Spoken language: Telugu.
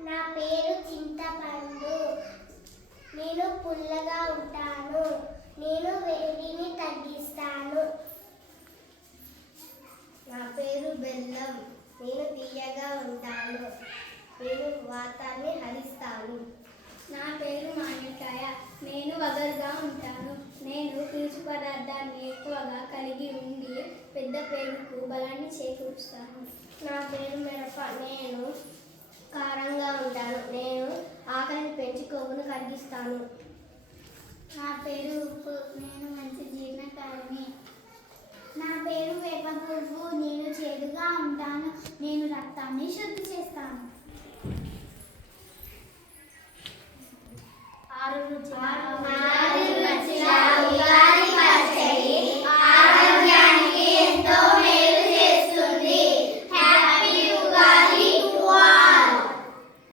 నా పేరు చింతపండు. నేను పుల్లగా ఉంటాను. నేను వేడిని తగ్గిస్తాను. నా పేరు బెల్లం. నేను తీయగా ఉంటాను. నేను వాతాన్ని హరిస్తాను. నా పేరు మామిడికాయ. నేను వగరుగా ఉంటాను. నేను పీచు పదార్థాన్ని ఎక్కువగా కలిగి ఉండి పెద్ద పేగుకు బలాన్ని చేకూరుస్తాను. నా పేరు మిరప. నేను కారంగా ఉంటాను. నేను ఆకలిని పెంచి కొవ్వును కరిగిస్తాను. నా పేరు ఉప్పు. నేను మంచి జీర్ణకారిని. నా పేరు వేప పువ్వు. నేను చేదుగా ఉంటాను. నేను రక్తాన్ని శుద్ధి చేస్తాను.